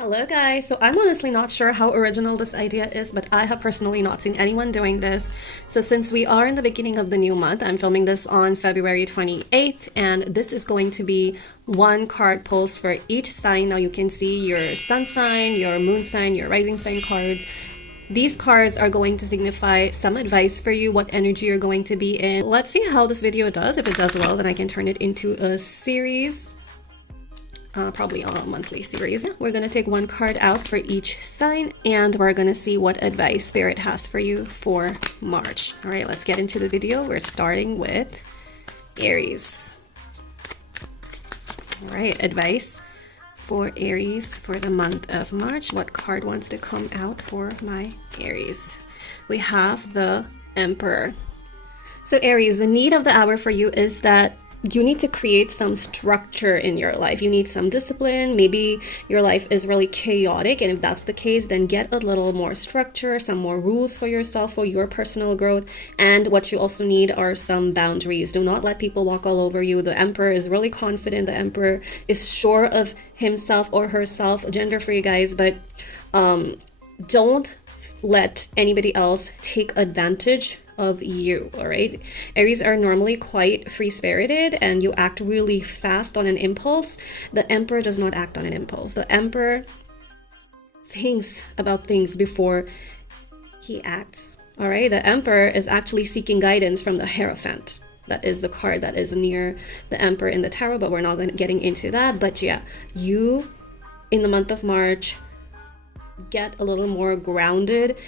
Hello guys, so I'm honestly not sure how original this idea is, but I have personally not seen anyone doing this. So since we are in the beginning of the new month, I'm filming this on February 28th, and this is going to be one card pulls for each sign. Now you can see your sun sign, your moon sign, your rising sign cards. These cards are going to signify some advice for you, what energy you're going to be in. Let's see how this video does. If it does well, then I can turn it into a series. Probably a monthly series. We're going to take one card out for each sign, and we're going to see what advice Spirit has for you for March. All right, let's get into the video. We're starting with Aries. All right, advice for Aries for the month of March. What card wants to come out for my Aries? We have the Emperor. So Aries, the need of the hour for you is that you need to create some structure in your life. You need some discipline. Maybe your life is really chaotic, and if that's the case, then get a little more structure, some more rules for yourself, for your personal growth. And what you also need are some boundaries. Do not let people walk all over you. The Emperor is really confident. The Emperor is sure of himself or herself, gender free guys, but don't let anybody else take advantage of you. All right, Aries are normally quite free-spirited, and you act really fast on an impulse. The Emperor does not act on an impulse. The Emperor thinks about things before he acts. All right, the Emperor is actually seeking guidance from the Hierophant. That is the card that is near the Emperor in the tarot, but we're not getting into that. But yeah, you in the month of March, get a little more grounded,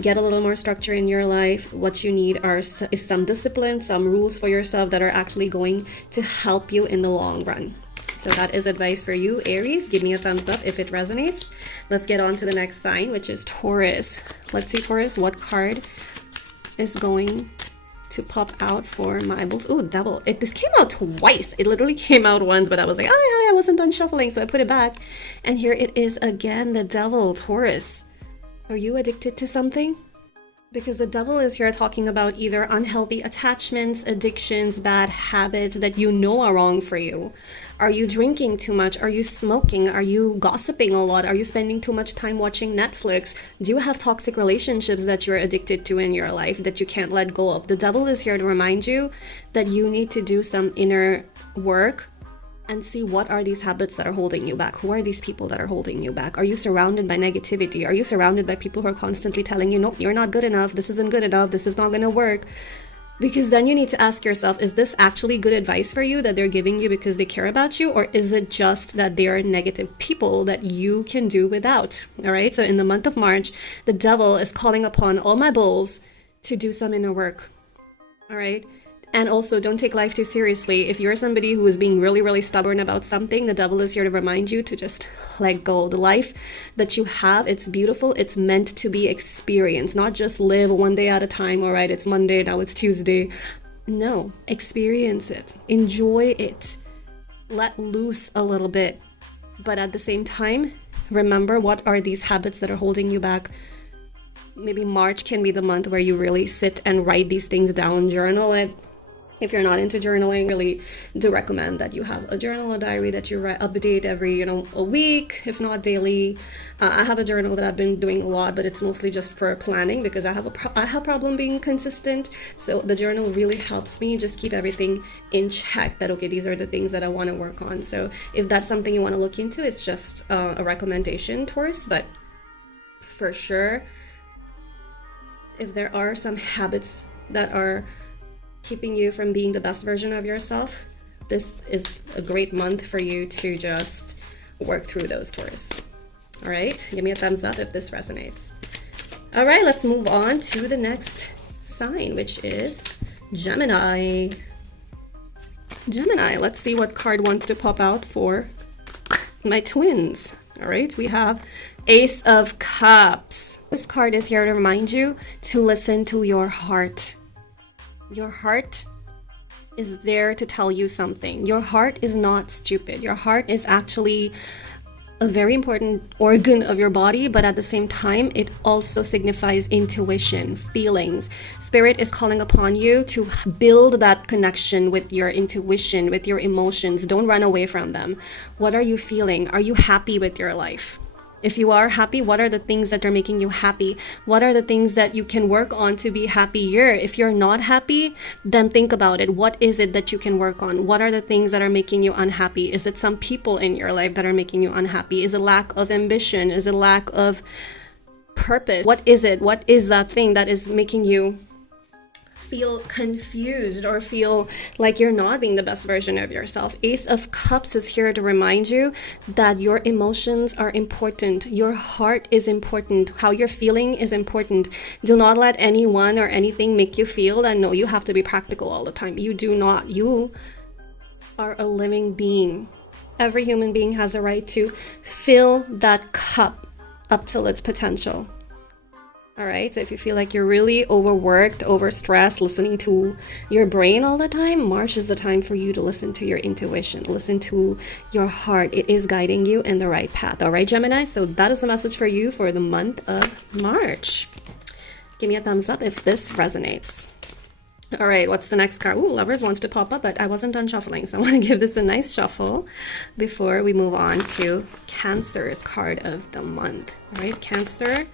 get a little more structure in your life. What you need is some discipline, some rules for yourself that are actually going to help you in the long run. So that is advice for you, Aries. Give me a thumbs up if it resonates. Let's get on to the next sign, which is Taurus. Let's see, Taurus, what card is going to pop out for my bulls? Oh, Devil. This came out twice. It literally came out once, but I was like, oh yeah, I wasn't done shuffling, so I put it back. And here it is again, the Devil, Taurus. Are you addicted to something? Because the Devil is here talking about either unhealthy attachments, addictions, bad habits that you know are wrong for you. Are you drinking too much? Are you smoking? Are you gossiping a lot? Are you spending too much time watching Netflix? Do you have toxic relationships that you're addicted to in your life that you can't let go of? The Devil is here to remind you that you need to do some inner work and see what are these habits that are holding you back. Who are these people that are holding you back? Are you surrounded by negativity? Are you surrounded by people who are constantly telling you, nope, you're not good enough, this isn't good enough, this is not going to work? Because then you need to ask yourself, is this actually good advice for you that they're giving you because they care about you? Or is it just that they are negative people that you can do without? All right, so in the month of March, the Devil is calling upon all my bulls to do some inner work. All right. And also, don't take life too seriously. If you're somebody who is being really, really stubborn about something, the Devil is here to remind you to just let go. The life that you have, it's beautiful. It's meant to be experienced, not just live one day at a time. All right, it's Monday, now it's Tuesday. No, experience it. Enjoy it. Let loose a little bit. But at the same time, remember what are these habits that are holding you back. Maybe March can be the month where you really sit and write these things down, journal it. If you're not into journaling, really do recommend that you have a journal, a diary that you update every, a week, if not daily. I have a journal that I've been doing a lot, but it's mostly just for planning because I have a problem being consistent. So the journal really helps me just keep everything in check. That okay, these are the things that I want to work on. So if that's something you want to look into, it's just a recommendation, Taurus. But for sure, if there are some habits that are keeping you from being the best version of yourself, this is a great month for you to just work through those, Taurus. All right, give me a thumbs up if this resonates. All right, let's move on to the next sign, which is Gemini. Gemini, let's see what card wants to pop out for my twins. All right, we have Ace of Cups. This card is here to remind you to listen to your heart. Your heart is there to tell you something. Your heart is not stupid. Your heart is actually a very important organ of your body, but at the same time, it also signifies intuition, feelings. Spirit is calling upon you to build that connection with your intuition, with your emotions. Don't run away from them. What are you feeling? Are you happy with your life? If you are happy, what are the things that are making you happy? What are the things that you can work on to be happier? If you're not happy, then think about it. What is it that you can work on? What are the things that are making you unhappy? Is it some people in your life that are making you unhappy? Is it lack of ambition? Is it lack of purpose? What is it? What is that thing that is making you feel confused or feel like you're not being the best version of yourself? Ace of Cups is here to remind you that your emotions are important. Your heart is important. How you're feeling is important. Do not let anyone or anything make you feel that no, you have to be practical all the time. You do not. You are a living being. Every human being has a right to fill that cup up till its potential. All right, so if you feel like you're really overworked, overstressed, listening to your brain all the time, March is the time for you to listen to your intuition, listen to your heart. It is guiding you in the right path. All right, Gemini, so that is the message for you for the month of March. Give me a thumbs up if this resonates. All right, what's the next card? Ooh, Lovers wants to pop up, but I wasn't done shuffling, so I want to give this a nice shuffle before we move on to Cancer's card of the month. All right, Cancer.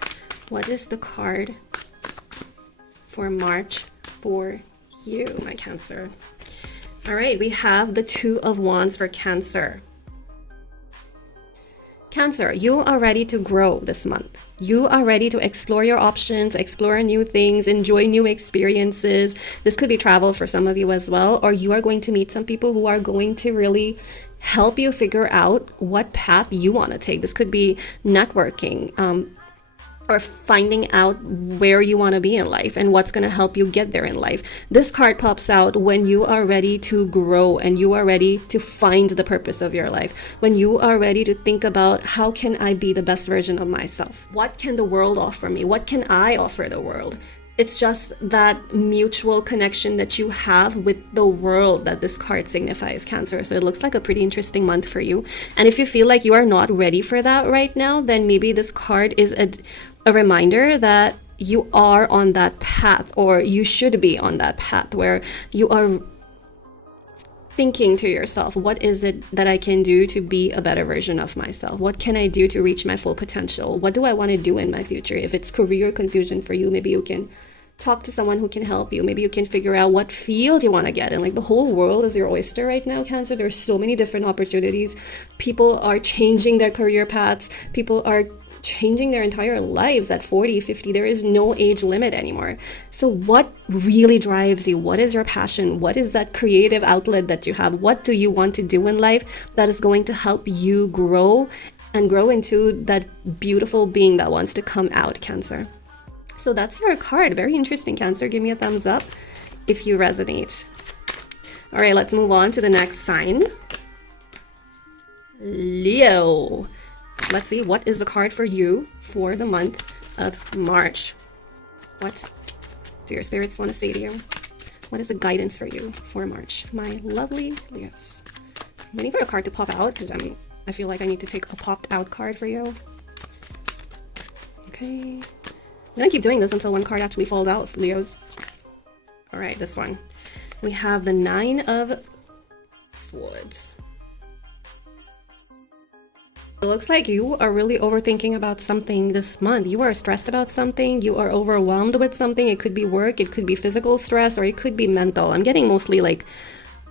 What is the card for March for you, my Cancer? All right, we have the Two of Wands for Cancer. Cancer, you are ready to grow this month. You are ready to explore your options, explore new things, enjoy new experiences. This could be travel for some of you as well, or you are going to meet some people who are going to really help you figure out what path you want to take. This could be networking, or finding out where you want to be in life and what's going to help you get there in life. This card pops out when you are ready to grow and you are ready to find the purpose of your life. When you are ready to think about, how can I be the best version of myself? What can the world offer me? What can I offer the world? It's just that mutual connection that you have with the world that this card signifies, Cancer. So it looks like a pretty interesting month for you. And if you feel like you are not ready for that right now, then maybe this card is a reminder that you are on that path, or you should be on that path where you are thinking to yourself, what is it that I can do to be a better version of myself? What can I do to reach my full potential? What do I want to do in my future? If it's career confusion for you, maybe you can talk to someone who can help you. Maybe you can figure out what field you want to get in. Like, the whole world is your oyster right now, Cancer. There's so many different opportunities. People are changing their career paths. People are changing their entire lives at 40, 50. There is no age limit anymore. So what really drives you? What is your passion? What is that creative outlet that you have? What do you want to do in life that is going to help you grow and grow into that beautiful being that wants to come out, Cancer? So that's your card. Very interesting, Cancer. Give me a thumbs up if you resonate. All right, let's move on to the next sign. Leo. Let's see, what is the card for you for the month of March? What do your spirits want to say to you? What is the guidance for you for March, my lovely Leos? I'm waiting for a card to pop out because I feel like I need to take a popped out card for you. Okay. I'm gonna keep doing this until one card actually falls out, Leos. All right, this one. We have the Nine of Swords. It looks like you are really overthinking about something this month. You are stressed about something. You are overwhelmed with something. It could be work, it could be physical stress, or it could be mental. I'm getting mostly like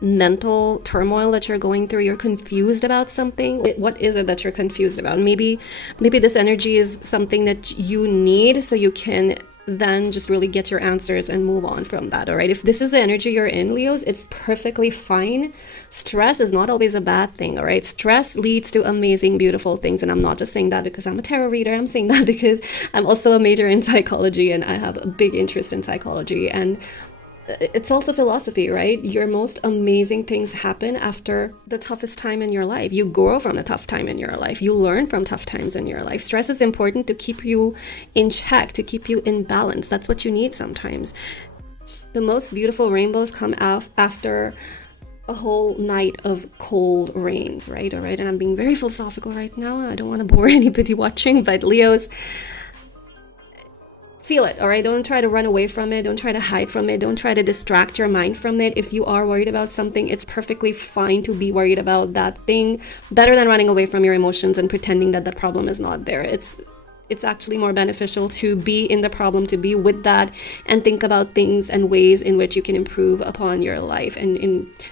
mental turmoil that you're going through. You're confused about something. What is it that you're confused about? Maybe this energy is something that you need so you can then just really get your answers and move on from that. All right, if this is the energy you're in, Leos, it's perfectly fine. Stress is not always a bad thing. All right, stress leads to amazing, beautiful things. And I'm not just saying that because I'm a tarot reader. I'm saying that because I'm also a major in psychology and I have a big interest in psychology. And it's also philosophy, right? Your most amazing things happen after the toughest time in your life. You grow from the tough time in your life. You learn from tough times in your life. Stress is important to keep you in check, to keep you in balance. That's what you need sometimes. The most beautiful rainbows come out after a whole night of cold rains, right? All right, and I'm being very philosophical right now. I don't want to bore anybody watching, but Leos, feel it, all right? Don't try to run away from it. Don't try to hide from it. Don't try to distract your mind from it. If you are worried about something, it's perfectly fine to be worried about that thing. Better than running away from your emotions and pretending that the problem is not there. It's actually more beneficial to be in the problem, to be with that, and think about things and ways in which you can improve upon your life. And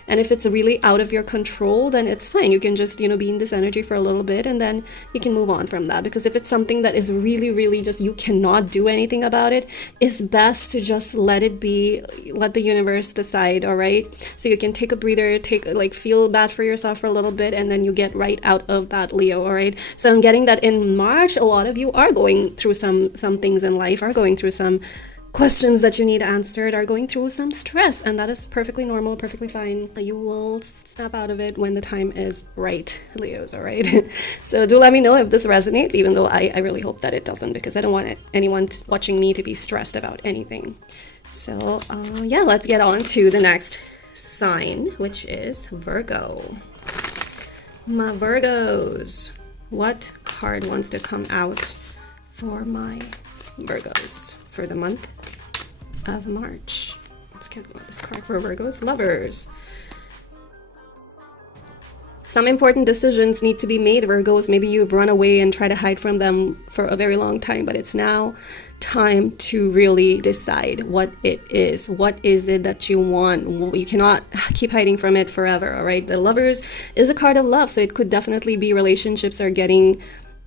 if it's really out of your control, then it's fine. You can just, be in this energy for a little bit, and then you can move on from that. Because if it's something that is really, really just, you cannot do anything about it, it's best to just let it be, let the universe decide, all right? So you can take a breather, feel bad for yourself for a little bit, and then you get right out of that, Leo, all right? So I'm getting that in March, a lot of you are going through some things in life, are going through some questions that you need answered, are going through some stress, and that is perfectly normal, perfectly fine. You will snap out of it when the time is right, Leos, all right? So do let me know if this resonates, even though I really hope that it doesn't, because I don't want anyone watching me to be stressed about anything. So yeah, let's get on to the next sign, which is Virgo. My Virgos, what card wants to come out for my Virgos for the month of March? Let's get this card for Virgos. Lovers. Some important decisions need to be made, Virgos. Maybe you've run away and tried to hide from them for a very long time, but it's now time to really decide what it is. What is it that you want? You cannot keep hiding from it forever, all right? The Lovers is a card of love, so it could definitely be relationships are getting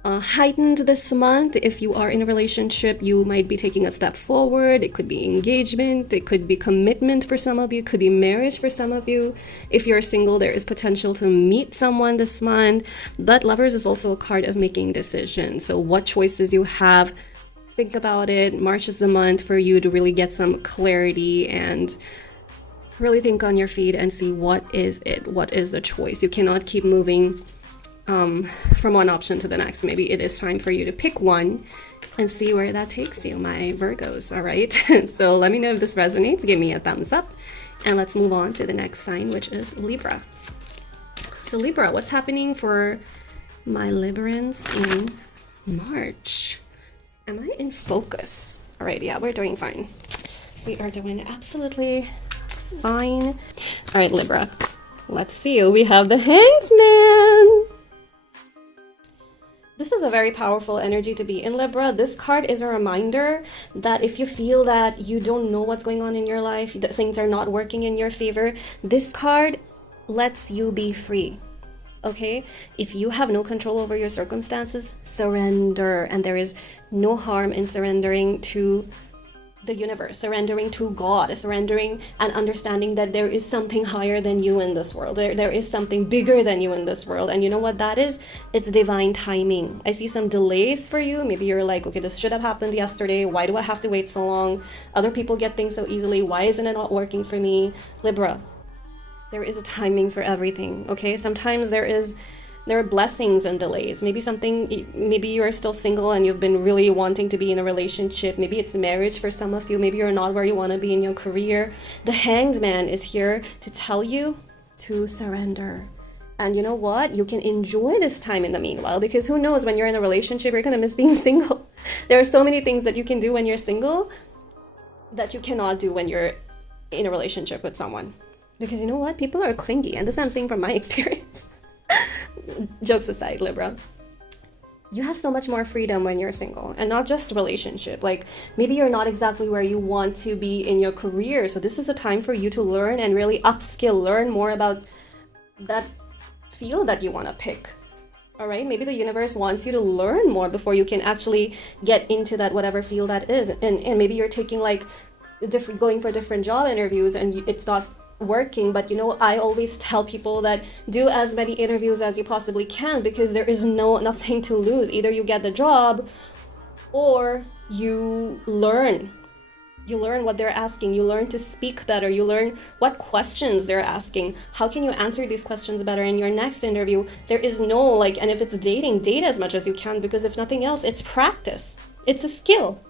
heightened this month. If you are in a relationship, you might be taking a step forward. It could be engagement, it could be commitment for some of you, it could be marriage for some of you. If you're single, there is potential to meet someone this month. But Lovers is also a card of making decisions. So what choices you have, think about it. March is the month for you to really get some clarity and really think on your feet and see what is it, what is the choice. You cannot keep moving from one option to the next. Maybe it is time for you to pick one and see where that takes you, my Virgos, all right? So let me know if this resonates. Give me a thumbs up, and let's move on to the next sign, which is Libra. So Libra, what's happening for my Librans in March? Am I in focus? All right, yeah, we're doing fine. We are doing absolutely fine. All right, Libra, let's see. We have the Hanged Man. This is a very powerful energy to be in, Libra. This card is a reminder that if you feel that you don't know what's going on in your life, that things are not working in your favor, this card lets you be free. Okay? If you have no control over your circumstances, surrender. And there is no harm in surrendering to the universe, surrendering to God, surrendering and understanding that there is something higher than you in this world. There is something bigger than you in this world. And you know what that is? It's divine timing. I see some delays for you. Maybe you're like, okay, this should have happened yesterday. Why do I have to wait so long? Other people get things so easily. Why isn't it not working for me? Libra, there is a timing for everything, okay? Sometimes there are blessings and delays. Maybe you are still single and you've been really wanting to be in a relationship. Maybe it's marriage for some of you. Maybe you're not where you want to be in your career. The Hanged Man is here to tell you to surrender. And you know what? You can enjoy this time in the meanwhile, because who knows, when you're in a relationship, you're going to miss being single. There are so many things that you can do when you're single that you cannot do when you're in a relationship with someone. Because you know what? People are clingy. And this I'm saying from my experience. Jokes aside, Libra, you have so much more freedom when you're single, and not just relationship. Like, maybe you're not exactly where you want to be in your career, so this is a time for you to learn and really upskill, learn more about that field that you want to pick. All right, maybe the universe wants you to learn more before you can actually get into that whatever field that is. And maybe you're taking going for different job interviews and it's not working. But I always tell people that do as many interviews as you possibly can, because there is nothing to lose. Either you get the job or you learn what they're asking, you learn to speak better, you learn what questions they're asking, how can you answer these questions better in your next interview. There is no and if it's dating, date as much as you can, because if nothing else, it's practice, it's a skill.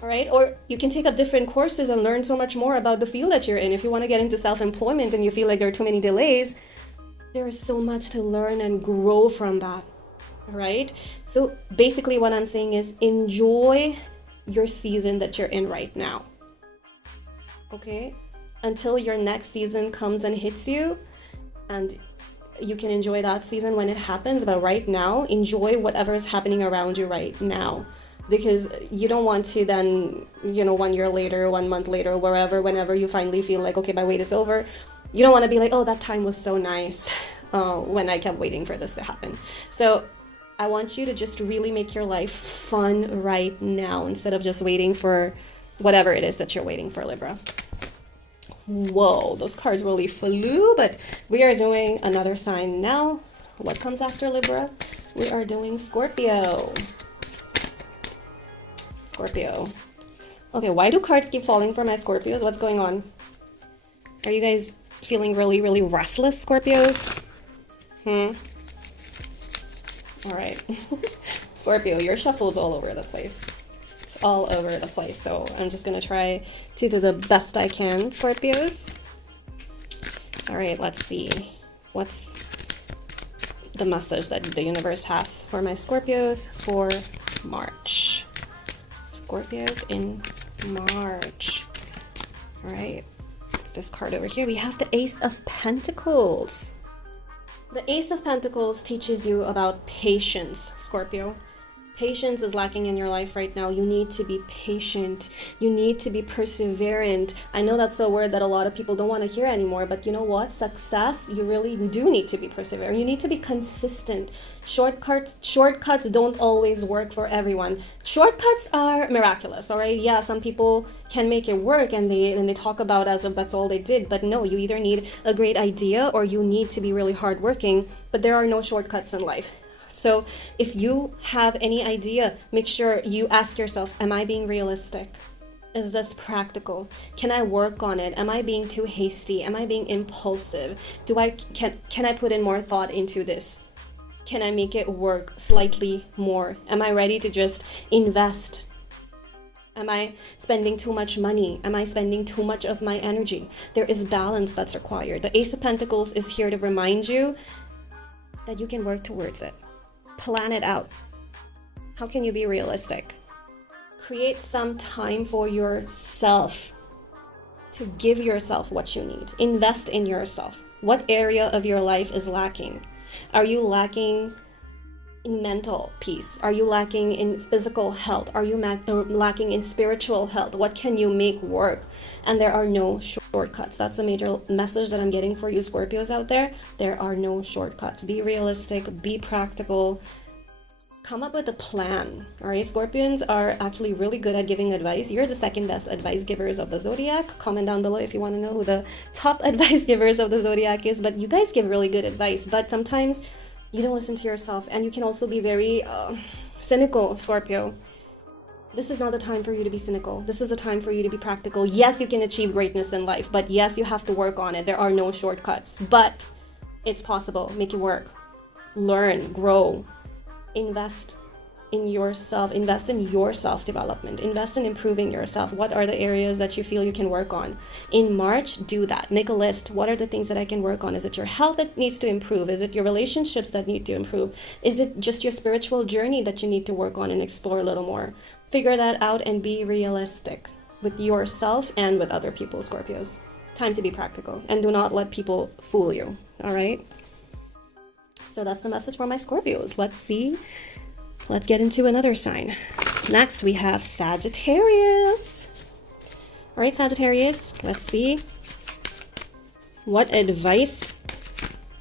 All right, or you can take up different courses and learn so much more about the field that you're in. If you want to get into self-employment and you feel like there are too many delays, there is so much to learn and grow from that. All right, so basically what I'm saying is enjoy your season that you're in right now. Okay? Until your next season comes and hits you, and you can enjoy that season when it happens, but right now, enjoy whatever is happening around you right now. Because you don't want to then, 1 year later, 1 month later, whenever you finally feel like, okay, my wait is over, you don't want to be like, oh, that time was so nice when I kept waiting for this to happen. So I want you to just really make your life fun right now instead of just waiting for whatever it is that you're waiting for, Libra. Whoa, those cards really flew, but we are doing another sign now. What comes after Libra? We are doing Scorpio. Scorpio. Okay, why do cards keep falling for my Scorpios? What's going on? Are you guys feeling really, really restless, Scorpios? All right. Scorpio, your shuffle's all over the place. It's all over the place. So I'm just going to try to do the best I can, Scorpios. All right, let's see. What's the message that the universe has for my Scorpios for March? Scorpios in March. All right. It's this card over here. We have the Ace of Pentacles. The Ace of Pentacles teaches you about patience, Scorpio. Patience is lacking in your life right now. You need to be patient. You need to be perseverant. I know that's a word that a lot of people don't want to hear anymore, but you know what? Success, you really do need to be perseverant. You need to be consistent. Shortcuts don't always work for everyone. Shortcuts are miraculous, all right? Yeah, some people can make it work and they talk about as if that's all they did, but no, you either need a great idea or you need to be really hardworking, but there are no shortcuts in life. So if you have any idea, make sure you ask yourself, am I being realistic? Is this practical? Can I work on it? Am I being too hasty? Am I being impulsive? Can I put in more thought into this? Can I make it work slightly more? Am I ready to just invest? Am I spending too much money? Am I spending too much of my energy? There is balance that's required. The Ace of Pentacles is here to remind you that you can work towards it. Plan it out. How can you be realistic? Create some time for yourself to give yourself what you need. Invest in yourself. What area of your life is lacking? Are you lacking in mental peace? Are you lacking in physical health? Are you lacking in spiritual health? What can you make work? And there are no shortcuts. That's a major message that I'm getting for you Scorpios out there. There are no shortcuts. Be realistic, be practical. Come up with a plan. All right, Scorpions are actually really good at giving advice. You're the second best advice givers of the zodiac. Comment down below if you want to know who the top advice givers of the zodiac is. But you guys give really good advice. But sometimes you don't listen to yourself, and you can also be very cynical, Scorpio. This is not the time for you to be cynical. This is the time for you to be practical. Yes, you can achieve greatness in life, but yes, you have to work on it. There are no shortcuts, but it's possible. Make it work. Learn, grow, invest in yourself, invest in your self-development, invest in improving yourself. What are the areas that you feel you can work on? In March, do that. Make a list. What are the things that I can work on? Is it your health that needs to improve? Is it your relationships that need to improve? Is it just your spiritual journey that you need to work on and explore a little more? Figure that out and be realistic with yourself and with other people, Scorpios. Time to be practical and do not let people fool you, all right? So that's the message for my Scorpios. Let's see. Let's get into another sign. Next, we have Sagittarius. All right, Sagittarius, let's see what advice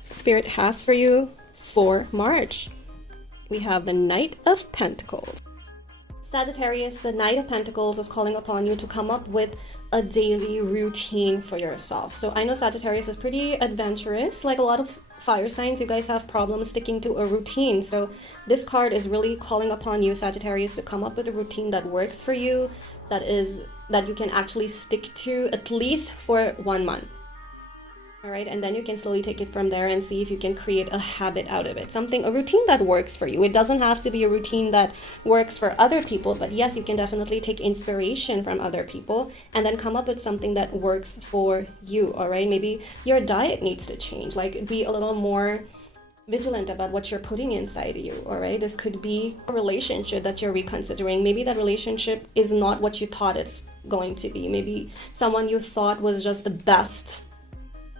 Spirit has for you for March. We have the Knight of Pentacles. Sagittarius, the Knight of Pentacles is calling upon you to come up with a daily routine for yourself. So I know Sagittarius is pretty adventurous. Like a lot of fire signs, you guys have problems sticking to a routine. So this card is really calling upon you, Sagittarius, to come up with a routine that works for you, that you can actually stick to at least for 1 month. All right, and then you can slowly take it from there and see if you can create a habit out of it. A routine that works for you. It doesn't have to be a routine that works for other people, but yes, you can definitely take inspiration from other people and then come up with something that works for you, all right? Maybe your diet needs to change, like be a little more vigilant about what you're putting inside of you, all right? This could be a relationship that you're reconsidering. Maybe that relationship is not what you thought it's going to be. Maybe someone you thought was just the best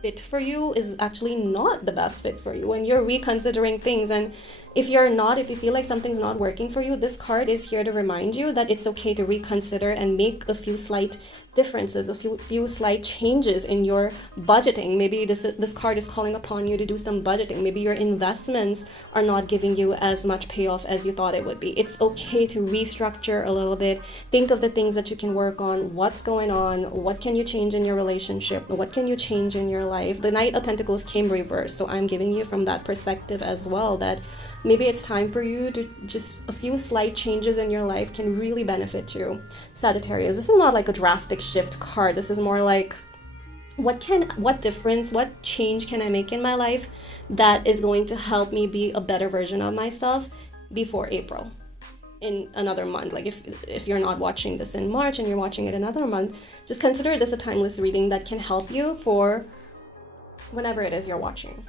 fit for you is actually not the best fit for you, and you're reconsidering things. And if you feel like something's not working for you, this card is here to remind you that it's okay to reconsider and make a few slight differences, a few slight changes in your budgeting. Maybe this card is calling upon you to do some budgeting. Maybe your investments are not giving you as much payoff as you thought it would be. It's okay to restructure a little bit. Think of the things that you can work on, what's going on, what can you change in your relationship, what can you change in your life. The Knight of Pentacles came reversed, so I'm giving you from that perspective as well, that maybe it's time for you to just a few slight changes in your life can really benefit you. Sagittarius, this is not like a drastic shift card. This is more like what difference, what change can I make in my life that is going to help me be a better version of myself before April, in another month. Like if you're not watching this in March and you're watching it another month, just consider this a timeless reading that can help you for whenever it is you're watching.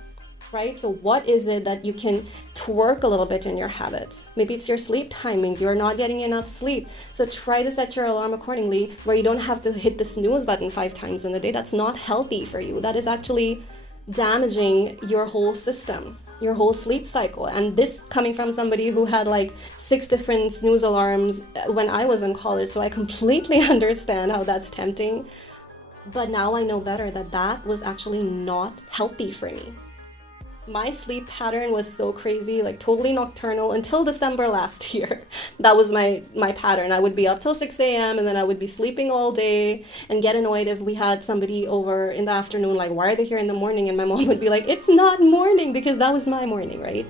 Right? So what is it that you can twerk a little bit in your habits? Maybe it's your sleep timings. You're not getting enough sleep. So try to set your alarm accordingly, where you don't have to hit the snooze button 5 times in the day. That's not healthy for you. That is actually damaging your whole system, your whole sleep cycle. And this coming from somebody who had like 6 different snooze alarms when I was in college. So I completely understand how that's tempting. But now I know better that was actually not healthy for me. My sleep pattern was so crazy, like totally nocturnal until December last year. That was my pattern. I would be up till 6 a.m. and then I would be sleeping all day and get annoyed if we had somebody over in the afternoon, like, why are they here in the morning? And my mom would be like, it's not morning, because that was my morning, right?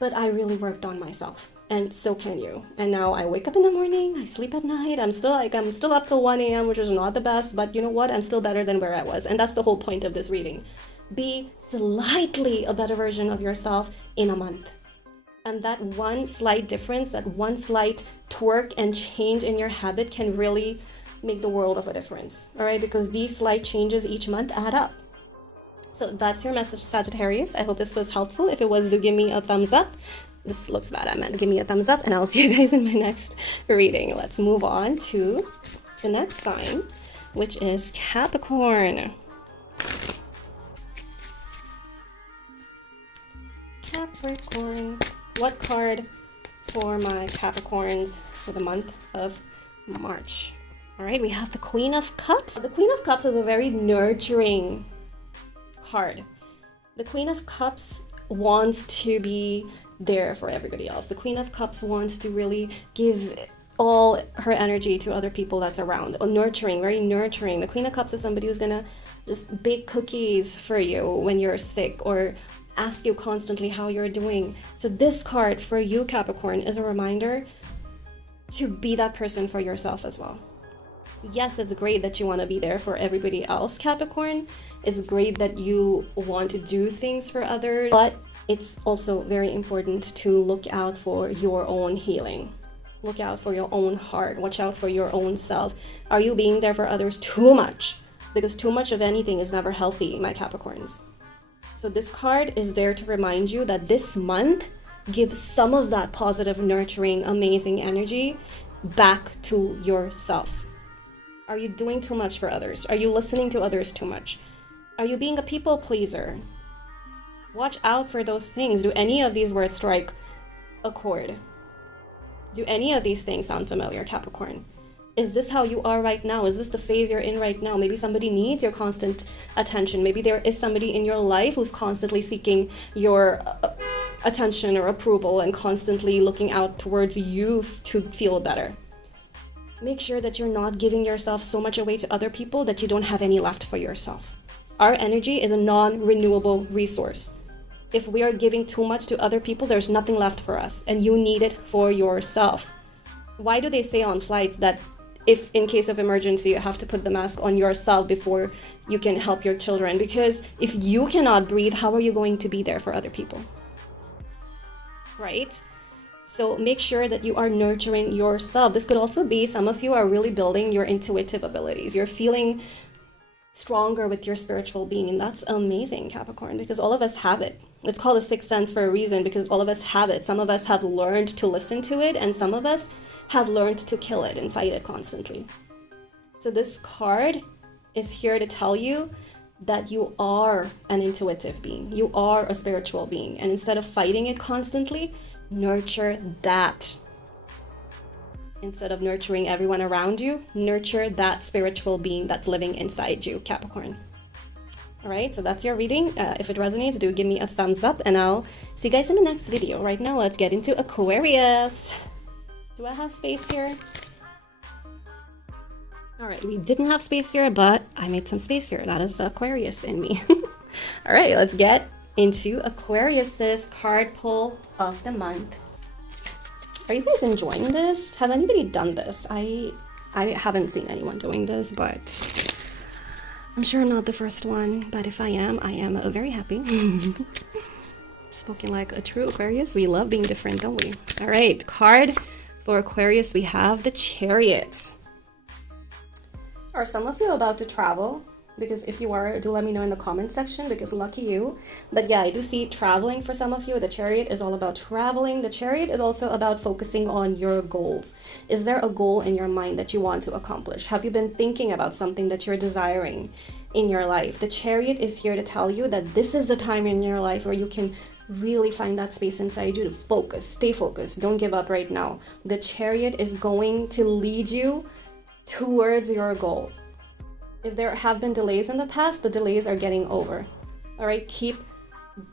But I really worked on myself, and so can you. And now I wake up in the morning, I sleep at night. I'm still up till 1 a.m., which is not the best, but you know what? I'm still better than where I was. And that's the whole point of this reading. Be slightly a better version of yourself in a month. And that one slight difference, that one slight twerk and change in your habit can really make the world of a difference. All right, because these slight changes each month add up. So that's your message, Sagittarius. I hope this was helpful. If it was, do give me a thumbs up. This looks bad. I meant to give me a thumbs up, and I'll see you guys in my next reading. Let's move on to the next sign, which is Capricorn. Capricorn. What card for my Capricorns for the month of March? All right, we have the Queen of Cups. The Queen of Cups is a very nurturing card. The Queen of Cups wants to be there for everybody else. The Queen of Cups wants to really give all her energy to other people that's around. Nurturing, very nurturing. The Queen of Cups is somebody who's gonna just bake cookies for you when you're sick, or ask you constantly how you're doing. So this card for you, Capricorn, is a reminder to be that person for yourself as well. Yes, it's great that you want to be there for everybody else, Capricorn. It's great that you want to do things for others, but it's also very important to look out for your own healing. Look out for your own heart. Watch out for your own self. Are you being there for others too much? Because too much of anything is never healthy, my Capricorns. So this card is there to remind you that this month, give some of that positive, nurturing, amazing energy back to yourself. Are you doing too much for others? Are you listening to others too much? Are you being a people pleaser? Watch out for those things. Do any of these words strike a chord? Do any of these things sound familiar, Capricorn? Is this how you are right now? Is this the phase you're in right now? Maybe somebody needs your constant attention. Maybe there is somebody in your life who's constantly seeking your attention or approval and constantly looking out towards you to feel better. Make sure that you're not giving yourself so much away to other people that you don't have any left for yourself. Our energy is a non-renewable resource. If we are giving too much to other people, there's nothing left for us, and you need it for yourself. Why do they say on flights that if in case of emergency you have to put the mask on yourself before you can help your children? Because if you cannot breathe, how are you going to be there for other people? Right? So make sure that you are nurturing yourself. This could also be some of you are really building your intuitive abilities. You're feeling stronger with your spiritual being. And that's amazing, Capricorn, because all of us have it. It's called a sixth sense for a reason, because all of us have it. Some of us have learned to listen to it, and some of us have learned to kill it and fight it constantly. So this card is here to tell you that you are an intuitive being. You are a spiritual being. And instead of fighting it constantly, nurture that. Instead of nurturing everyone around you, nurture that spiritual being that's living inside you, Capricorn. All right, so that's your reading. If it resonates, do give me a thumbs up, and I'll see you guys in the next video. Right now, let's get into Aquarius. Do I have space here? All right, we didn't have space here, but I made some space here. That is Aquarius in me. All right, let's get into Aquarius's card pull of the month. Are you guys enjoying this? Has anybody done this? I haven't seen anyone doing this, but I'm sure I'm not the first one. But if I am very happy. Spoken like a true Aquarius. We love being different, don't we? All right, card for Aquarius, we have the Chariot. Are some of you about to travel? Because if you are, do let me know in the comment section, because lucky you. But yeah, I do see traveling for some of you. The Chariot is all about traveling. The Chariot is also about focusing on your goals. Is there a goal in your mind that you want to accomplish? Have you been thinking about something that you're desiring in your life? The Chariot is here to tell you that this is the time in your life where you can really find that space inside you to focus. Stay focused. Don't give up right now. The Chariot is going to lead you towards your goal. If there have been delays in the past, the delays are getting over. All right, keep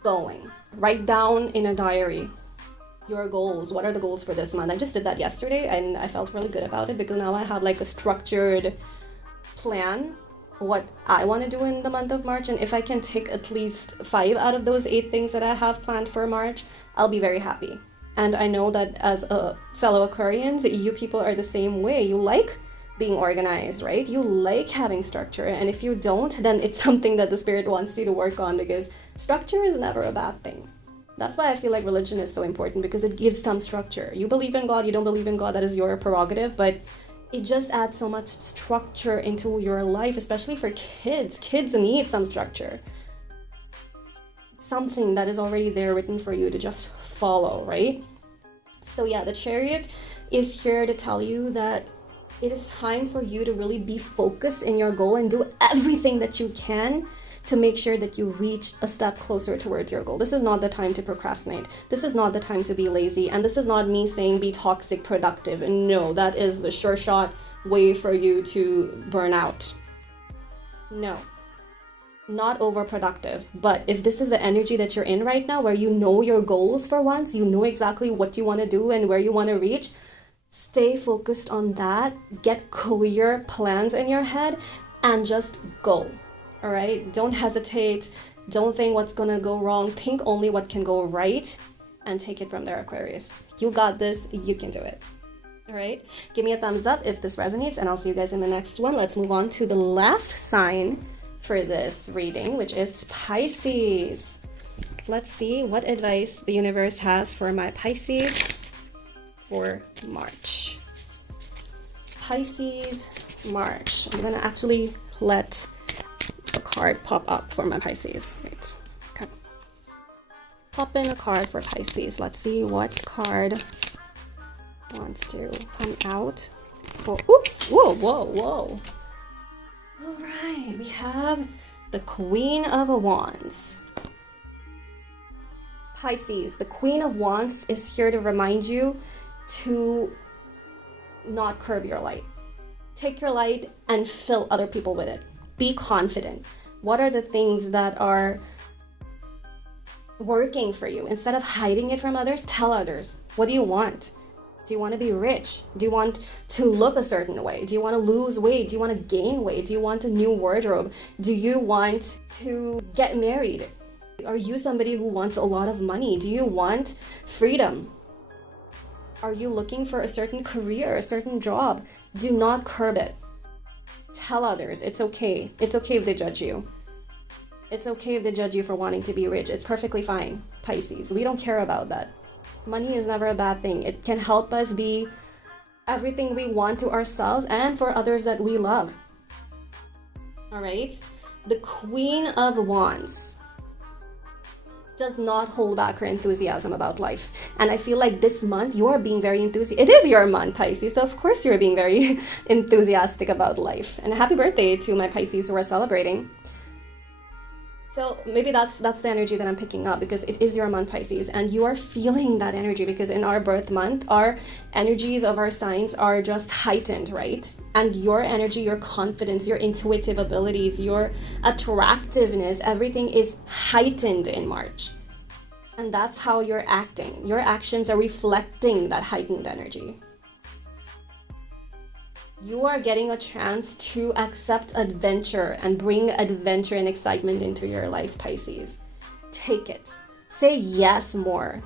going. Write down in a diary your goals. What are the goals for this month? I just did that yesterday, and I felt really good about it, because now I have like a structured plan what I want to do in the month of March. And if I can tick at least 5 out of those 8 things that I have planned for March, I'll be very happy. And I know that as a fellow Aquarians, you people are the same way. You like being organized, right? You like having structure, and if you don't, then it's something that the spirit wants you to work on, because structure is never a bad thing. That's why I feel like religion is so important, because it gives some structure. You believe in God, you don't believe in God, that is your prerogative, but it just adds so much structure into your life, especially for kids. Kids need some structure. Something that is already there written for you to just follow, right? So yeah, the Chariot is here to tell you that it is time for you to really be focused in your goal and do everything that you can to make sure that you reach a step closer towards your goal. This is not the time to procrastinate. This is not the time to be lazy. And this is not me saying be toxic productive. And no, that is the sure shot way for you to burn out. No, not overproductive. But if this is the energy that you're in right now, where you know your goals for once, you know exactly what you want to do and where you want to reach, stay focused on that. Get clear plans in your head and just go. All right? Don't hesitate. Don't think what's going to go wrong. Think only what can go right, and take it from there, Aquarius. You got this. You can do it. All right? Give me a thumbs up if this resonates, and I'll see you guys in the next one. Let's move on to the last sign for this reading, which is Pisces. Let's see what advice the universe has for my Pisces for March. Pisces, March. I'm gonna actually let a card pop up for my Pisces. Wait, okay. Pop in a card for Pisces. Let's see what card wants to come out. Oh, oops! Whoa, whoa, whoa! All right, we have the Queen of Wands. Pisces, the Queen of Wands is here to remind you to not curb your light. Take your light and fill other people with it. Be confident. What are the things that are working for you? Instead of hiding it from others, tell others. What do you want? Do you want to be rich? Do you want to look a certain way? Do you want to lose weight? Do you want to gain weight? Do you want a new wardrobe? Do you want to get married? Are you somebody who wants a lot of money? Do you want freedom? Are you looking for a certain career, a certain job? Do not curb it. Tell others it's okay. It's okay if they judge you. It's okay if they judge you for wanting to be rich. It's perfectly fine, Pisces. We don't care about that. Money is never a bad thing. It can help us be everything we want to ourselves and for others that we love. All right. The Queen of Wands does not hold back her enthusiasm about life. And I feel like this month you are being very enthusiastic. It is your month, Pisces, so of course you're being very enthusiastic about life. And happy birthday to my Pisces who are celebrating. So maybe that's the energy that I'm picking up, because it is your month, Pisces, and you are feeling that energy because in our birth month, our energies of our signs are just heightened, right? And your energy, your confidence, your intuitive abilities, your attractiveness, everything is heightened in March. And that's how you're acting. Your actions are reflecting that heightened energy. You are getting a chance to accept adventure and bring adventure and excitement into your life, Pisces. Take it. Say yes more.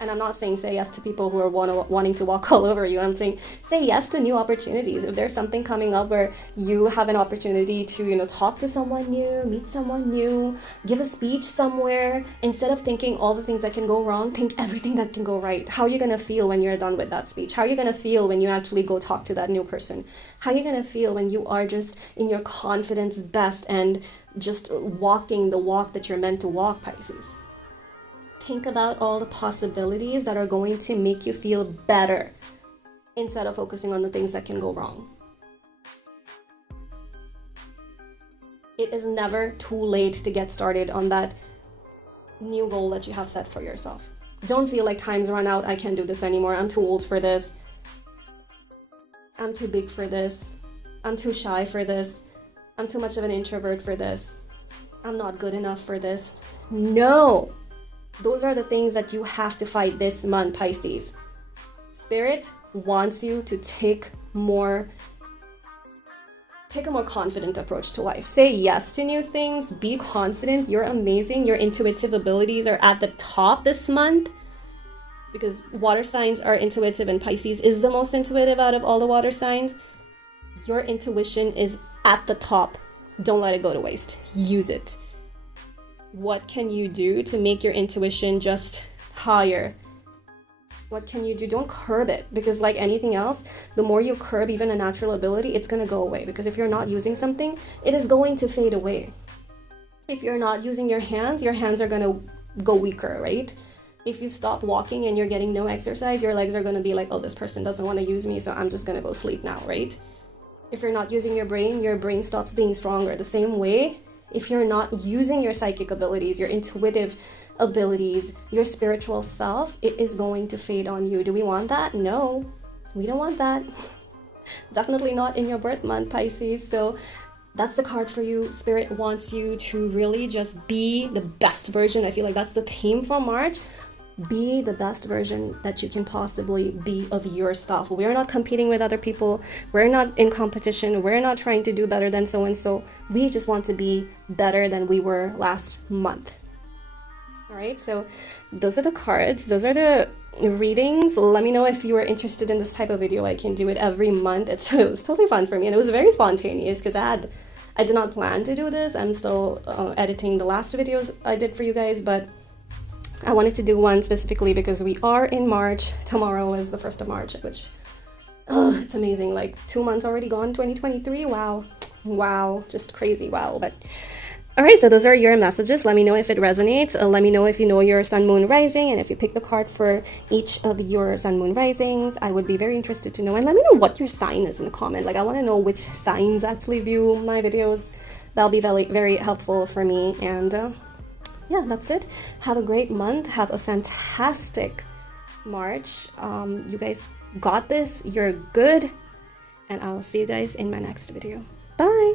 And I'm not saying say yes to people who are wanting to walk all over you. I'm saying say yes to new opportunities. If there's something coming up where you have an opportunity to, talk to someone new, meet someone new, give a speech somewhere, instead of thinking all the things that can go wrong, think everything that can go right. How are you going to feel when you're done with that speech? How are you going to feel when you actually go talk to that new person? How are you going to feel when you are just in your confidence best and just walking the walk that you're meant to walk, Pisces? Think about all the possibilities that are going to make you feel better instead of focusing on the things that can go wrong. It is never too late to get started on that new goal that you have set for yourself. Don't feel like time's run out. I can't do this anymore. I'm too old for this. I'm too big for this. I'm too shy for this. I'm too much of an introvert for this. I'm not good enough for this. No! Those are the things that you have to fight this month, Pisces. Spirit wants you to take a more confident approach to life. Say yes to new things. Be confident. You're amazing. Your intuitive abilities are at the top this month, because water signs are intuitive and Pisces is the most intuitive out of all the water signs. Your intuition is at the top. Don't let it go to waste. Use it. What can you do to make your intuition just higher? What can you do? Don't curb it, because like anything else, the more you curb even a natural ability, it's going to go away. Because if you're not using something, it is going to fade away. If you're not using your hands are going to go weaker, right? If you stop walking and you're getting no exercise, your legs are going to be like, oh, this person doesn't want to use me, so I'm just going to go sleep now, right? If you're not using your brain stops being stronger. The same way, if you're not using your psychic abilities, your intuitive abilities, your spiritual self, it is going to fade on you. Do we want that? No, we don't want that. Definitely not in your birth month, Pisces. So that's the card for you. Spirit wants you to really just be the best version. I feel like that's the theme for March. Be the best version that you can possibly be of yourself. We're not competing with other people. We're not in competition. We're not trying to do better than so-and-so. We just want to be better than we were last month. All right, so those are the cards. Those are the readings. Let me know if you are interested in this type of video. I can do it every month. It was totally fun for me, and it was very spontaneous because I did not plan to do this. I'm still editing the last videos I did for you guys, but I wanted to do one specifically because we are in March. Tomorrow is the 1st of March, which, it's amazing. Like 2 months already gone, 2023. Wow, just crazy. Wow. But all right, so those are your messages. Let me know if it resonates. Let me know if you know your sun, moon, rising, and if you pick the card for each of your sun, moon, risings. I would be very interested to know. And let me know what your sign is in the comment. Like, I want to know which signs actually view my videos. That'll be very, very helpful for me. And yeah, that's it. Have a great month. Have a fantastic March. You guys got this. You're good. And I will see you guys in my next video. Bye.